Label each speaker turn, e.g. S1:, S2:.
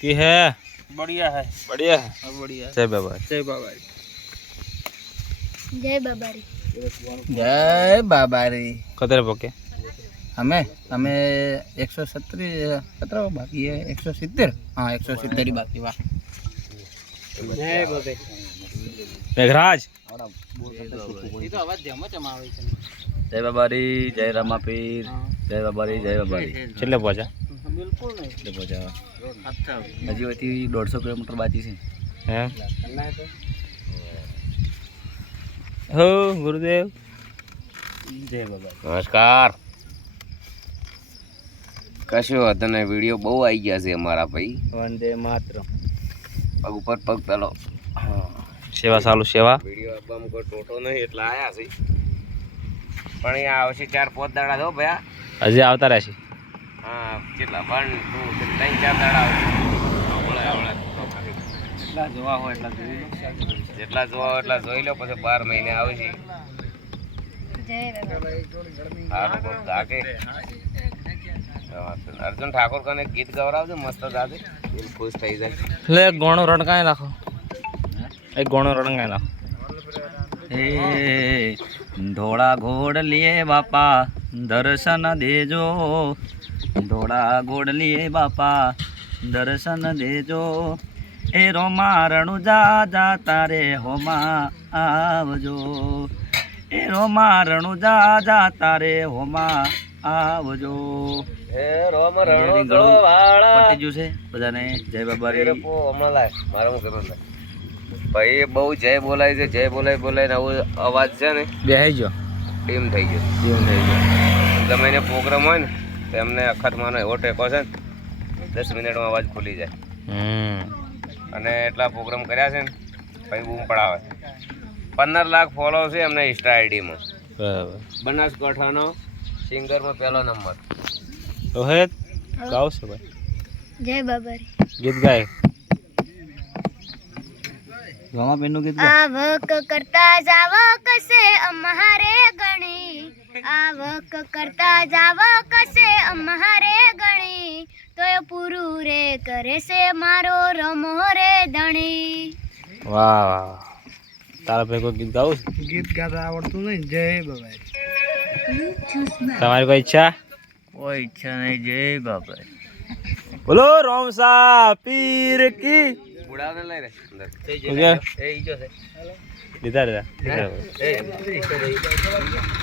S1: की है?
S2: बढ़िया है।
S1: बढ़िया है।
S2: बढ़िया।
S1: जय बाबा।
S2: जय बाबा।
S3: जय बाबारी।
S2: जय बाबा रे।
S1: कतरे पोके
S2: हमें हमें 170 बाकी है 170 हाँ 170 बाकी वाह जय बाबे
S1: मेघराज
S2: जय बाबारी जय रमापीर जय बाबारी जय बाबारी
S1: चले पहुंचा
S2: बिल्कुल नहीं पहुंचा हजी वही 150 किलोमीटर बाकी से
S1: हैं हो गुरुदेव
S2: जय बाबा
S4: નમસ્કાર કશું હતો ને વિડીયો બહુ આવી ગયા છે અમારા ભાઈ
S2: वंदे मातरम
S4: પગ ઉપર પગ પેલો
S1: सेवा चालू सेवा
S4: વિડીયો આપવામાં કોઈ ટોટો નહીં એટલે આયા છે પણ અહીંયા આવશે 4-5 દાડા થો ભયા
S1: હજી આવતા રહેશે
S4: હા કેટલા 1 2 3 4 દાડા આવશે
S2: એટલા જોવા હોય એટલા જોઈ લો
S4: જેટલા જોવા હોય એટલા જોઈ લો પછી 12 મહિને આવશે
S3: जय बाबारी।
S4: સારું કોક ગાકે અર્જુન ઠાકોર કને ગીત ગવડાવજો મસ્ત ગાજે દિલ ખુશ થઈ જાય
S1: ले एक गोणो रड़काए नाखो एक गोणो रड़काए नाखो
S2: हे धोड़ा घोड़ लिए बापा दर्शन देजो धोड़ा घोड़ लिए बापा दर्शन देजो ए रोमा रणुजा जा तारे होमा आवजो ए रोमा रणुजा जा तारे होमा आवजो
S4: હે રોમ રણો જો વાળા
S2: પટી ગયું છે બધાને જય બાબારી
S4: હમણાં લાય મારે હું કરવાનું લાય ભાઈ બહુ જય બોલાય છે જય બોલાય ને આવો અવાજ છે ને
S1: બેહી ગયો
S4: ડીમ થઈ ગયો
S1: જીવન થઈ ગયો
S4: ગમે એને પ્રોગ્રામ હોય ને તો એમને અખતમાંનો એવો ટેકો છે ને 10 મિનિટમાં અવાજ ખુલી જાય અને એટલા પ્રોગ્રામ કર્યા છે ને ભાઈ બૂમ પડાવે 15 લાખ ફોલો છે એમને ઇન્સ્ટા આઈડીમાં
S1: બરાબર
S4: બનાસકાંઠાનો સિંગરમાં પહેલો નંબર
S1: રોહિત ગાઓ છે ભાઈ
S3: जय बाबारी।
S1: गीत गाए
S2: રમાબેનનું ગીત
S3: आवक करता जावक से अम्हारे गणी आवक करता जावक से अम्हारे गणी तो पूरू रे करे से मारो रमो रे धणी।
S1: वाह वाह तारा पे कोई गीत गाओ
S2: ગીત ગાતા આવડતું નહીં જય બાબારી
S1: તમારી કોઈ ઈચ્છા
S2: કોઈ ઈચ્છા નહીં જય બાબારી
S1: બોલો રોમસા પીર की
S4: બુડાવને લઈ રે અંદર
S1: ઓકે
S2: એ ઈજો છે
S1: લીધા લીધા